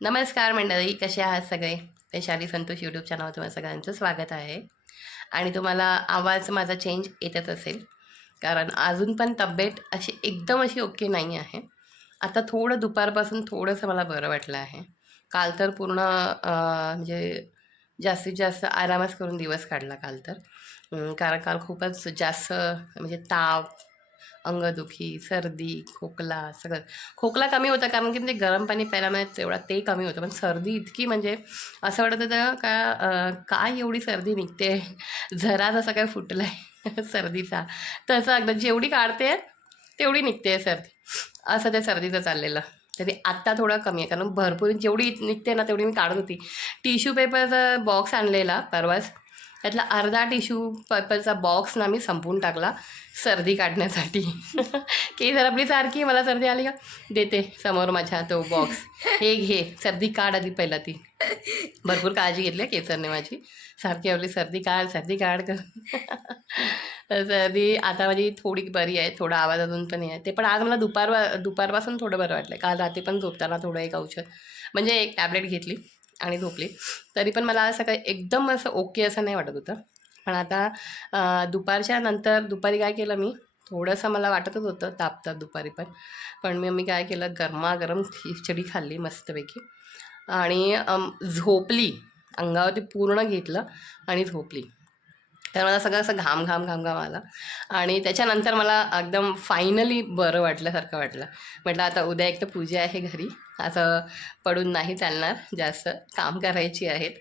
नमस्कार मंडळी कसे आहात सगळे? वैशाली संतोष यूट्यूब चॅनलवर तुम्हाला सगळ्यांचं स्वागत आहे. आणि तुम्हाला आवाज माझा चेंज येतच असेल. कारण अजून पण तब्येत अशी एकदम अशी ओके नाही आहे. आता थोडं दुपारपासून थोडंसं मला बरं वाटलं आहे. काल तर पूर्ण म्हणजे जास्तीत जास्त आरामच करून दिवस काढला काल तर. कारण काल खूपच जास्त म्हणजे ताप अंगदुखी सर्दी खोकला सगळं. खोकला कमी होता कारण की म्हणजे गरम पाणी प्यायला म्हणजे तेवढा ते कमी होतं. पण सर्दी इतकी म्हणजे असं वाटत होतं का काय एवढी सर्दी निघते? झरा जसा काय फुटला आहे सर्दीचा. तसं अगदी जेवढी काढते तेवढी निघते सर्दी. असं ते सर्दीचं चाललेलं. तरी आत्ता थोडं कमी आहे. कारण भरपूर जेवढी निघते ना तेवढी मी काढत होती. टिश्यू पेपरचा बॉक्स आणलेला परवाच. त्यातला अर्धा टिश्यू पेपरचा बॉक्स ना मी संपवून टाकला सर्दी काढण्यासाठी. की जर आपली सारखी मला सर्दी आली का? देते समोर माझ्या तो बॉक्स. हे घे सर्दी काढ आधी पहिला ती. भरपूर काळजी घेतली आहे केसरने माझी. सारखी आपली सर्दी काढ सर्दी काढ कर. तर सर्दी आता माझी थोडी बरी आहे थोडा आवाज अजून पण आहे. ते पण आज मला दुपार दुपारपासून थोडं बरं वाटलं काल रात्री पण झोपताना थोडं एक औषध म्हणजे एक टॅबलेट घेतली. आणि झोपली. तरी पण मला असं काही एकदम असं ओके असं नाही वाटत होतं. पण आता दुपारच्या नंतर दुपारी काय केलं मी? थोडंसं मला वाटतच होतं तापतात दुपारी पण. पण मी मी काय केलं? गरमागरम खिचडी खाल्ली मस्तपैकी. आणि झोपली. अंगावरती पूर्ण घेतलं आणि झोपली. तर मला सगळं असं घाम घाम घाम घाम आला. आणि त्याच्यानंतर मला एकदम फायनली बरं वाटल्यासारखं वाटलं. म्हटलं आता उद्या एक तर पूजा आहे घरी. असं पडून नाही चालणार. जास्त काम करायची आहेत.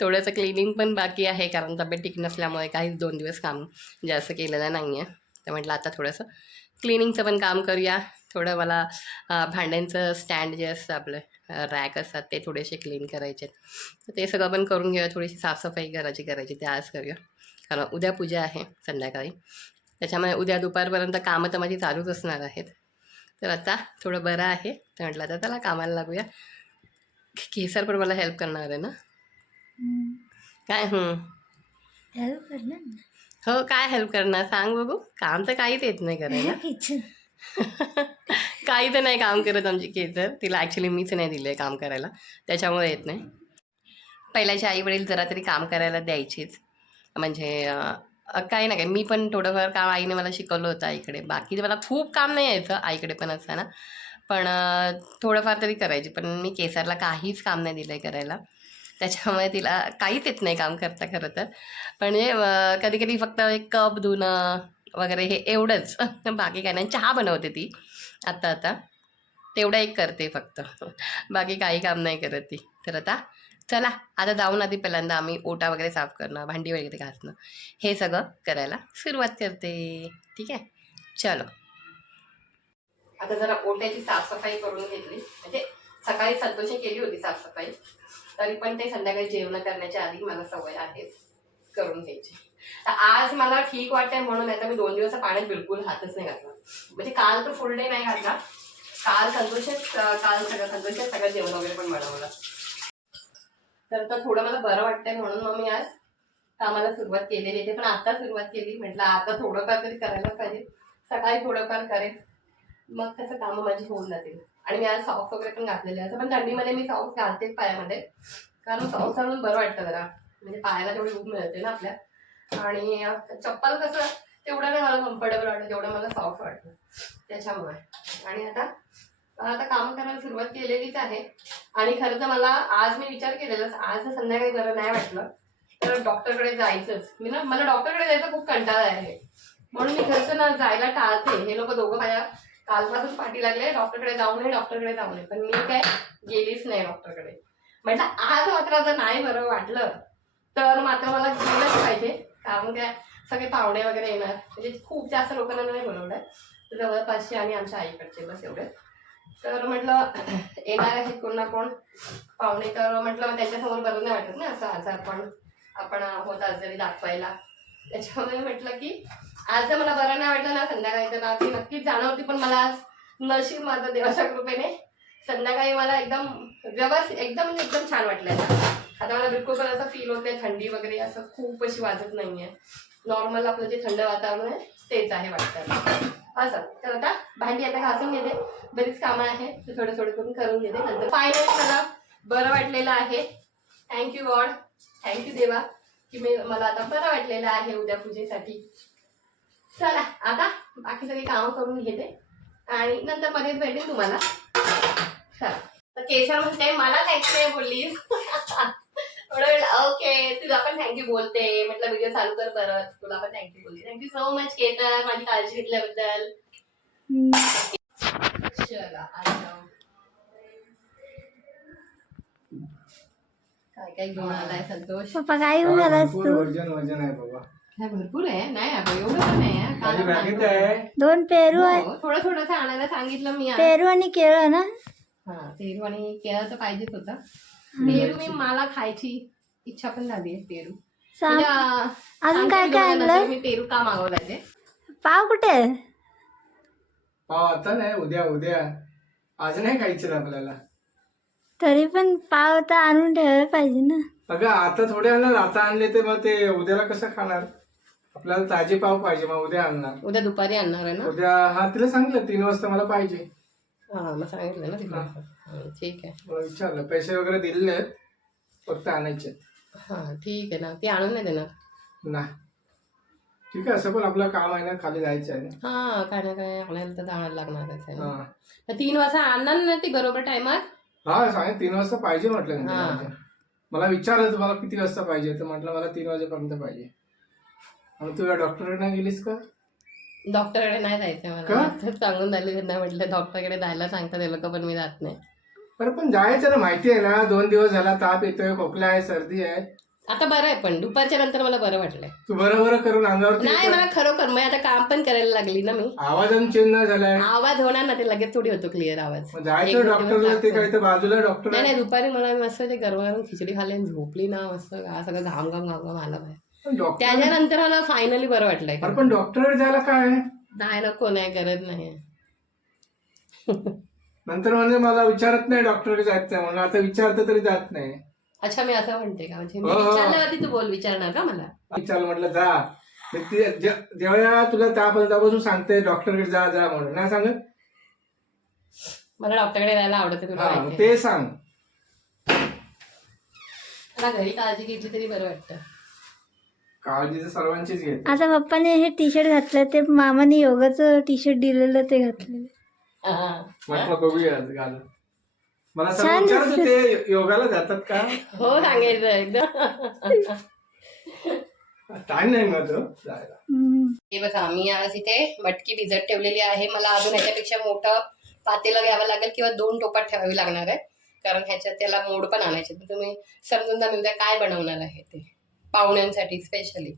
थोडंसं क्लिनिंग पण बाकी आहे कारण तब्येत ठीक नसल्यामुळे काहीच दोन दिवस काम जास्त केलेलं नाही आहे तर म्हटलं आता थोडंसं क्लिनिंगचं पण काम करूया. थोडं मला भांड्यांचं स्टँड जे असतं आपलं रॅक असतात ते थोडेसे क्लीन करायचे आहेत तर ते सगळं पण करून घेऊया. थोडीशी साफसफाई घराची करायची ते आज करूया. कारण उद्या पूजा आहे संध्याकाळी. त्याच्यामुळे उद्या दुपारपर्यंत कामं तर माझी चालूच असणार आहेत. तर आता थोडं बरं आहे. तर म्हटलं आता त्याला कामाला लागूया. केसर पण मला हेल्प करणार आहे ना? काय हं. हेल्प करणार हो काय हेल्प करणार सांग बघू. काम तर काहीच येत नाही करायला. काही तर नाही काम करत आमची केसर. तिला ॲक्च्युली मीच नाही दिलं आहे काम करायला. त्याच्यामुळे येत नाही. पहिल्याचे आई वडील जरा तरी काम करायला द्यायचेच. म्हणजे काही ना काही. मी पण थोडंफार काम आईने मला शिकवलं होतं आईकडे. बाकी मला खूप काम नाही यायचं आईकडे पण असताना. पण थोडंफार तरी करायची. पण मी केसरला काहीच काम नाही दिलं आहे करायला. त्याच्यामुळे तिला काहीच येत नाही काम करता खरं तर. म्हणजे कधी कधी फक्त एक कप धुणं वगैरे हे एवढंच. बाकी काय नाही. चहा बनवते ती. आत्ता आता तेवढं एक करते फक्त. बाकी काही काम नाही करत ती. तर आता चला आता जाऊन आधी पहिल्यांदा आम्ही ओटा वगैरे साफ करणं भांडी वगैरे घासणं हे सगळं करायला सुरुवात करते. ठीक आहे? चलो. आता जरा ओट्याची साफसफाई करून घेतली. म्हणजे सकाळी संतोषी केली होती साफसफाई. तरी पण ते संध्याकाळी जेवण करण्याच्या आधी मला सवय आहेच करून घ्यायची. तर आज मला ठीक वाटतंय म्हणून नाही तर मी दोन दिवस पाण्यात बिलकुल हातच नाही घातला. म्हणजे काल तर फुल डे नाही घातला. काल संतोषच काल सगळं संतोषच सगळं जेवण वगैरे पण बनवलं. तर आता थोडं मला बरं वाटतंय म्हणून मग मी आज कामाला सुरुवात केलेली आहे. पण आता सुरुवात केली. म्हटलं आता थोडंफार तरी करायला पाहिजे. सकाळी थोडंफार करेल मग तसं कामं माझी होऊन जातील. आणि मी आज सॉक्स वगैरे पण घातलेले असं पण थंडीमध्ये मी सॉक्स घालतेच पायामध्ये. कारण सॉक्स घालून बरं वाटतं जरा. म्हणजे पायाला तेवढी ऊब मिळते ना आपल्या. आणि चप्पल कसं तेवढं नाही मला कम्फर्टेबल वाटतं. तेवढं मला सॉफ्ट वाटतं. त्याच्यामुळे. आणि आता आता काम करायला सुरुवात केलेलीच आहे. आणि खरं तर मला आज मी विचार केलेला आज संध्याकाळी बरं नाही वाटलं तर डॉक्टरकडे जायचंच. मी ना मला डॉक्टरकडे जायचा खूप कंटाळा आहे. म्हणून मी खरं तर ना जायला टाळते. हे लोक दोघं माझ्या कालपासून पाठी लागले डॉक्टरकडे जाऊ नये डॉक्टरकडे जाऊ नये पण मी काय गेलीच नाही डॉक्टरकडे. म्हटलं आज मात्र जर नाही बरं वाटलं तर मात्र मला गेलंच पाहिजे. कारण काय सगळे पाहुणे वगैरे येणार. म्हणजे खूप जास्त लोकांना नाही बोलवलं जवळपासचे आणि आमच्या आईकडचे बस एवढे. तर म्हटलं येणार आहेत कोण ना कोण. पाहुणे तर म्हटलं मग त्यांच्यासमोर बरं नाही वाटत ना असं आजार पण आपण होत आज जरी दाखवायला. त्याच्यामुळे म्हटलं की आज जर मला बरं नाही वाटलं ना संध्याकाळी तर ना ती नक्कीच जाणार होती पण मला आज नशीब माझं देवाच्या कृपेने संध्याकाळी मला एकदम व्यवस्थित एकदम म्हणजे एकदम छान वाटलं आता मला बिलकुल पण असं फील होत नाही थंडी वगैरे असं खूप अशी वाजत नाहीये. नॉर्मल आपलं जे थंड वातावरण आहे तेच आहे वाटतं. असं तर आता भांडी आता घासून घेते. बरीच कामं आहेत. ते थोडं थोडं करून करून घेते. नंतर फायनल मला बरं वाटलेलं आहे. थँक्यू गॉड थँक्यू देवा की मी मला आता बरं वाटलेलं आहे उद्या पूजेसाठी. चला आता बाकी सगळी कामं करून घेते. आणि नंतर मध्येच भेटेल तुम्हाला. चला. तर केशर म्हणते मला काय बोललीस. बोललीस ओके तुला पण थँक्यू बोलते. म्हटलं व्हिडिओ चालू कर परत. तुला पण थँक्यू बोलते. थँक्यू सो मच केतर माझी काळजी घेतल्याबद्दल. चला. काय काय घेऊन आलाय संतोष पप्पा काय घेऊन आलास भरपूर तू? वजन वजन आहे बाबा. काय भरपूर आहे? नाही अगं, एवढं पण नाही आहे. माझी काल बॅगेत आहे. दोन पेरू आहे हो, थोडं थोडंसं आणायला सांगितलं मी आज. पेरू आणि केळं ना? हा पेरू आणि केळं तर पाहिजेच होतं. पेरू मी मला खायची इच्छा पण झाली आहे पेरू. म्हणजे, अं, अजून सांगते काय मी काय तुम्हाला आणलंय? नंतर मी पेरू का मागवलाय ते. पाव कुठे आहे? पाव आता नाही उद्या उद्या. आज नाही खायचं आपल्याला. तरी पण पाव तर आणून ठेवायला पाहिजे ना. अगं आता थोडे आणणार आता आणले ते मग ते उद्याला कसं खाणार? आपल्याला ताजे पाव पाहिजे मग उद्या आणणार. उद्या दुपारी आणणार आहे ना? उद्या हा तिला सांगितलं तीन वाजता मला पाहिजे. हा मग सांगितलं ना तिला हा, ठीक आहे. मला विचारलं. पैसे वगैरे दिलेले आहेत फक्त आणायचे. हा ठीक आहे ना. ती आणून नाही देणार? ना ठीक आहे असं पण आपलं काम आहे ना खाली जायचं आहे ना. हा काय ना काय आणायला तर आणायला लागणारच आहे ना. हा. तर तीन वाजता आणणार ना ती बरोबर टायमात हा सांग तीन वाजता पाहिजे म्हटलं मी हा. मला विचारलं तुम्हाला किती वाजता पाहिजे? तर म्हटलं मला तीन वाजेपर्यंत पाहिजे. मग तू या डॉक्टरकडे नाही गेलीस का? डॉक्टरकडे नाही जायचं का? मला सांगून झाली त्यांना म्हटलं. डॉक्टरकडे जायला सांगतात ते लोक पण मी जात नाही. अरे पण जायचं ना माहिती आहे ना दोन दिवस झाला ताप येतोय खोकला आहे सर्दी आहे. आता बरं आहे पण दुपारच्या नंतर मला बरं वाटलंय. तू बरं बरं करून अंगावरती नाही मला खरोखर मी आता काम पण करायला लागली ना मी. आवाज आणि चेंज नाही झालाय. आवाज होणार ना ते लगेच थोडी होतो क्लिअर आवाज. मग जायचं डॉक्टरला ते. काय तर बाजूला डॉक्टर नाही दुपारी मला मस्त ते गरम गरम खिचडी खाल्ली आणि झोपली ना मस्त सगळं घाम घाम घाम घाम आला बाहेर. त्याच्यानंतर मला फायनली बरं वाटलंय. पण डॉक्टरकडे जायला काय? नाही नको नाही गरज नाही नंतर म्हणजे मला विचारत नाही डॉक्टरकडे जायचं नाही म्हणून. आता विचारतं तरी जात नाही. अच्छा मी असं म्हणते का? म्हणजे हो, हो. विचारल्यावरती तू बोल विचारणार का मला? विचार म्हटलं जा. जेव्हा तुला तेव्हापासून सांगते डॉक्टरकडे जा जा म्हणून. नाही सांगत? मला डॉक्टरकडे जायला आवडते तुला ते सांग. मला घरी काळजी घेतली तरी बरं वाटतं. काळजी सर्वांचीच घेते. आता पप्पाने हे टी शर्ट घातलं ते मामाने योगाचं टी शर्ट दिलेलं ते घातलेलं हा. म्हटलं बघूया आज घालून मला सर्व छान विचारत होते योगाला जातात का? हो सांगायचं एकदम. टाइम नाही ना तो जायला. हम्म. हे बघा मी आज इथे मटकी भिजत ठेवलेली आहे. मला अजून ह्याच्यापेक्षा मोठं पातेलं घ्यावं लागेल किंवा दोन टोपात ठेवावी लागणार आहे. कारण ह्याच्यात त्याला मोड पण आणायचे तर तुम्ही समजून जा मी उद्या काय बनवणार आहे ते. पाहुण्यांसाठी स्पेशली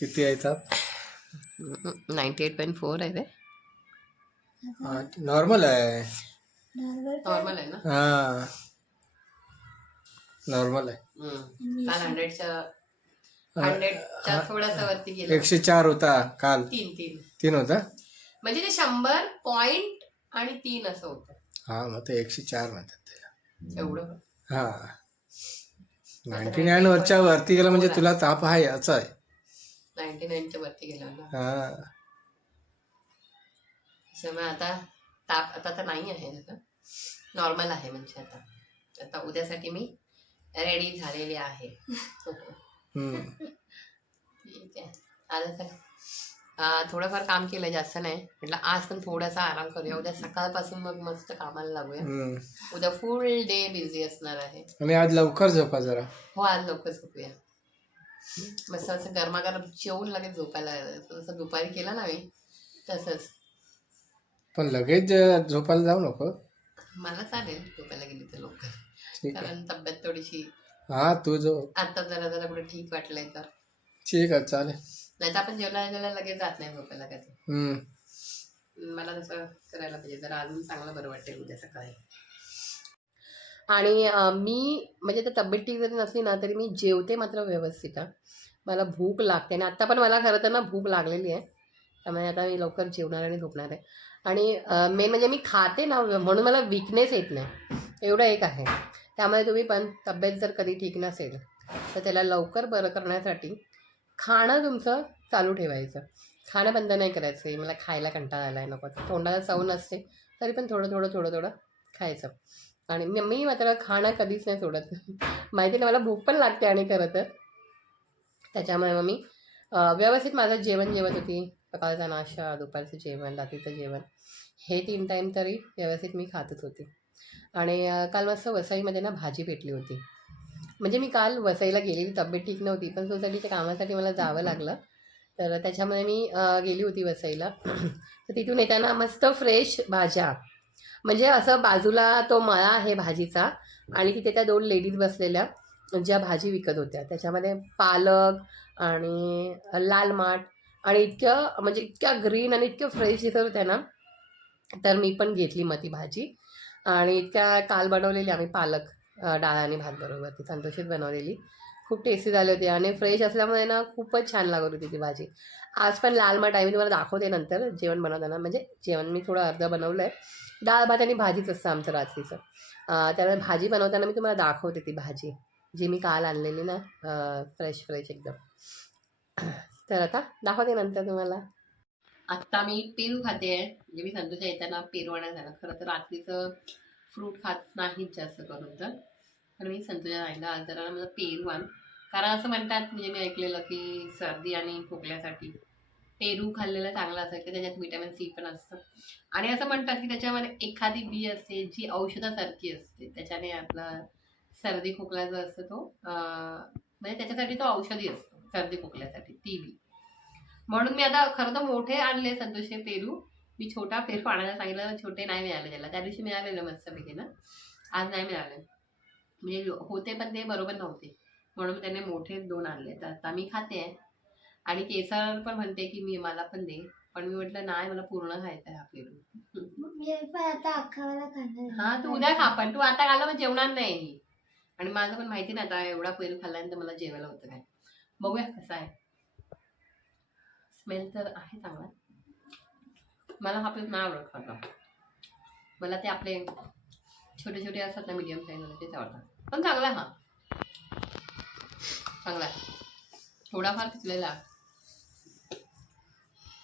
किती येतात नाईन्टी एट पॉईंट फोर आहे ते नॉर्मल आहे. नॉर्मल आहे ना? हा. नॉर्मल आहे. हम्म. काल हंड्रेडच्या हंड्रेडच्या थोडासा वरती गेलं. एकशे चार होता काल. तीन तीन. तीन होता? म्हणजे ते शंभर पॉइंट आणि तीन असं होतं. हा मग ते एकशे चार म्हणतात. त्याला एवढं. हा. नाईन्टी नाईन वरच्या वरती गेला म्हणजे तुला ताप आहे असं आहे. नाईन्टी नाईनच्या वरती गेलं ना. हा. आता ताप आता तर नाही आहे आता नॉर्मल आहे म्हणजे आता. आता उद्यासाठी मी रेडी झालेली आहे. हम्म. ठीक आहे. आता तर. थोडंफार काम केलं जास्त नाही. म्हटलं आज पण थोडासा आराम करूया. उद्या सकाळपासून मग मस्त कामाला लागूया. उद्या फुल डे बिझी असणार आहे. आणि आज लवकर झोपा जरा. हो आज लवकर झोपूया. मस्त असं गरमागरम जेवून लगेच झोपायला जसं दुपारी केलं ना मी तसंच. पण लगेच ज- झोपायला जाऊ नको. मला चालेल झोपायला गेली तर लवकर. कारण तब्येत थोडीशी हा तू झोप. आता जरा जरा कुठे ठीक वाटलंय तर. ठीक आहे चालेल. नाही तर आपण जेवणाला लगेच जात नाही झोपायला कधी हम्म. मला तसं करायला पाहिजे. जरा अजून चांगलं बरं वाटेल उद्या सकाळी. आणि अं, मी म्हणजे तर तब्येत ठीक जरी नसली ना तरी मी जेवते मात्र व्यवस्थित हा. मला भूक लागते. आणि आत्ता पण मला खरं तर ना भूक लागलेली आहे. त्यामुळे आता मी लवकर जेवणार आणि झोपणार आहे. आणि मेन म्हणजे मी खाते ना म्हणून मला विकनेस येत नाही. एवढं एक आहे. त्यामुळे तुम्ही पण तब्येत जर कधी ठीक नसेल तर त्याला लवकर बरं करण्यासाठी खाणं तुमचं चालू ठेवायचं. खाणं बंद नाही करायचं. आहे मला खायला कंटाळा आला आहे नको तोंडाला चव नसते तरी पण थोडं थोडं थोडं थोडं खायचं. आणि मी मात्र खाणं कधीच नाही सोडत. माहिती नाही मला भूक पण लागते आणि खरं तर. त्याच्यामुळे मग मी व्यवस्थित माझं जेवण जेवत होती. सकाळचा नाश्ता दुपारचं जेवण रात्रीचं जेवण. हे तीन टाईम तरी व्यवस्थित मी खातच होते. आणि काल मस्त वसईमध्ये ना भाजी भेटली होती. म्हणजे मी काल वसईला गेलेली तब्येत ठीक नव्हती पण सोसायटीच्या कामासाठी मला जावं लागलं. तर त्याच्यामुळे मी गेली होती वसईला. तर तिथून येताना मस्त फ्रेश भाज्या. म्हणजे असं बाजूला तो मळा आहे भाजीचा आणि तिथे त्या दोन लेडीज बसलेल्या ज्या भाजी विकत होत्या. त्याच्यामध्ये पालक आणि लाल माठ आणि इतक्या म्हणजे इतक्या ग्रीन आणि इतक्या फ्रेश दिसत होत्या ना तर मी पण घेतली मग ती भाजी. आणि इतक्या काल बनवलेली आम्ही पालक. डाळ आणि भात बरोबर ती संतोषीत बनवलेली. खूप टेस्टी झाली होती आणि फ्रेश असल्यामुळे ना खूपच छान लागत होती ती भाजी. आज पण लाल माठ आहे मी तुम्हाला दाखवते नंतर जेवण बनवताना. म्हणजे जेवण मी थोडं अर्धं बनवलं आहे डाळ भात आणि भाजीच असतं आमचं रात्रीचं. त्यावेळेस त्यामुळे भाजी बनवताना मी तुम्हाला दाखवते ती भाजी जी मी काल आणलेली ना फ्रेश फ्रेश एकदम. तर आता दाखवते नंतर तुम्हाला. आत्ता मी पेरू खाते आहे. म्हणजे मी संतोषा येताना पेरू आणायला झाला खरं तर रात्रीचं फ्रूट खात नाहीत जास्त करून तर. तर मी संतुजा सांगितलं आज जरा मला पेरू आण कारण असं म्हणतात म्हणजे मी ऐकलेलं की सर्दी आणि खोकल्यासाठी पेरू खाल्लेलं चांगलं असेल की त्याच्यात व्हिटॅमिन सी पण असतं. आणि असं म्हणतात की त्याच्यामध्ये एखादी बी असते जी औषधासारखी असते. त्याच्याने आपला सर्दी खोकला जो असतो तो म्हणजे त्याच्यासाठी तो औषधी असतो सर्दी खोकल्यासाठी ती बी. म्हणून मी आता खरं तर मोठे आणले संतोषचे पेरू. मी छोटा पेरू आणायला सांगितलं छोटे नाही मिळाले त्याला. त्या दिवशी मिळालेलं मस्तपैकी ना. आज नाही मिळाले. म्हणजे होते पण ते बरोबर नव्हते. म्हणून त्याने मोठे दोन आणले. तर आता मी खाते आहे. आणि केसर पण म्हणते की मी मला पण दे. पण मी म्हटलं नाही मला पूर्ण खायचा आहे हा खाणार हा तू उद्या खा पण तू आता खाल्लं मग जेवणार नाही आणि माझं पण माहिती नाही आता एवढा पेरू खाल्ल्यानंतर मला जेवायला होतं काय. बघूया कसं आहे. स्मेल तर आहे चांगला. मला हा पेरू नाही आवडत खाता मला ते आपले छोटे छोटे असतात ना मीडियम साईजमध्ये तेच आवडतात. पण चांगला आहे हा. चांगला आहे. थोडाफार पिकलेला.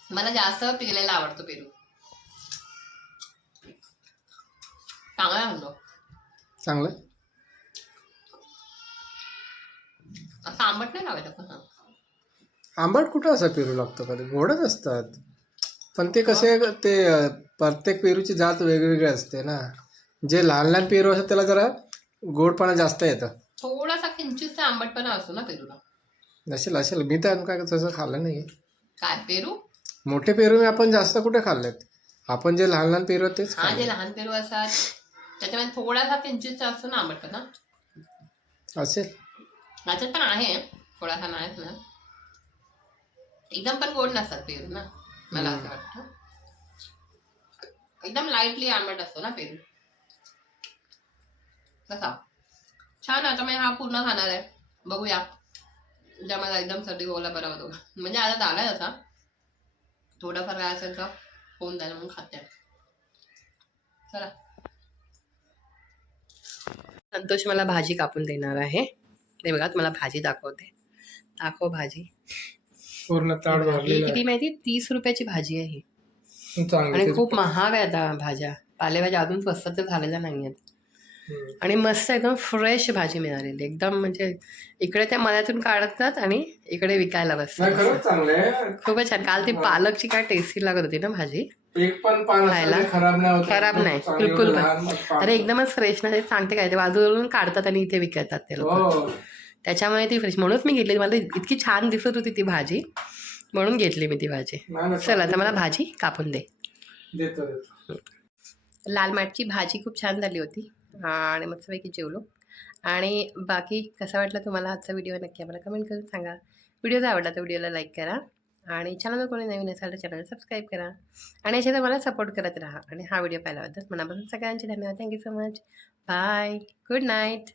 मला जास्त पिकलेला आवडतो पेरू. चांगला आहे म्हणतो चांगलं असं आंबट नाही लावायचं पण हा. आंबट कुठं असं पेरू लागतो कधी? गोडच असतात. पण ते कसे ते प्रत्येक पेरूची जात वेगवेगळी असते ना. जे लहान लहान पेरू असतात त्याला जरा गोडपणा जास्त येतं. थोडासा किंचितचा आंबटपणा असतो ना पेरूला. नसेल असेल. मी तर काय तसं खाल्लं नाही काय पेरू? मोठे पेरू आपण जास्त कुठे खाल्लेत? आपण जे लहान लहान पेरू आहेत तेच हा जे खाल्ले लहान पेरू असतात त्याच्यामध्ये थोडासा किंचितचा असतो ना आंबटपणा. असेल. ह्याच्यात पण आहे थोडासा नाहीच ना एकदम पण गोड नसतात पेरू ना मला असं वाटतं. एकदम लाईटली आंबट असतो ना पेरू. कसा? छान आता मी हा पूर्ण खाणार आहे. बघूया. उद्या मला एकदम सर्दी गोला बरा होतो. म्हणजे आता झालाय असा थोडाफार काय असेल तर होऊन जाईल म्हणून खाते. चला. संतोष मला भाजी कापून देणार आहे. ते बघा तुम्हाला भाजी दाखवते. दाखव भाजी. पूर्ण ताट भरलेलं किती माहिती? तीस रुपयाची भाजी आहे ही. आणि खूप महाग आहे आता भाज्या. पालेभाज्या अजून स्वस्त तर झालेल्या नाही आहेत. आणि मस्त एकदम फ्रेश भाजी मिळालेली एकदम म्हणजे इकडे त्या मळ्यातून काढतात आणि इकडे विकायला बसतात. खूपच छान. काल ती पालकची काय टेस्टी लागत होती ना भाजी? एक पण खायला? खराब नाही बिलकुल पण. अरे एकदमच फ्रेश ना सांगते काय ते. बाजूवरून काढतात आणि इथे विकतात ते लोक. हो. त्याच्यामुळे ती फ्रेश म्हणूनच मी घेतली. मला इतकी छान दिसत होती ती भाजी. म्हणून घेतली मी ती भाजी. चल आता मला भाजी कापून दे. लाल माठची भाजी खूप छान झाली होती. आणि मस्तपैकी जेवलो. आणि बाकी कसा वाटला तुम्हाला आजचा व्हिडिओ? नक्की आम्हाला कमेंट करून सांगा. व्हिडिओ जर आवडला तर व्हिडिओला लाईक करा. आणि चॅनलवर कोणी नवीन असाल तर चॅनल सबस्क्राईब करा. आणि अशा मला सपोर्ट करत राहा. आणि हा व्हिडिओ पाहिल्याबद्दल मनापासून सगळ्यांचे धन्यवाद. Thank you so much bye good night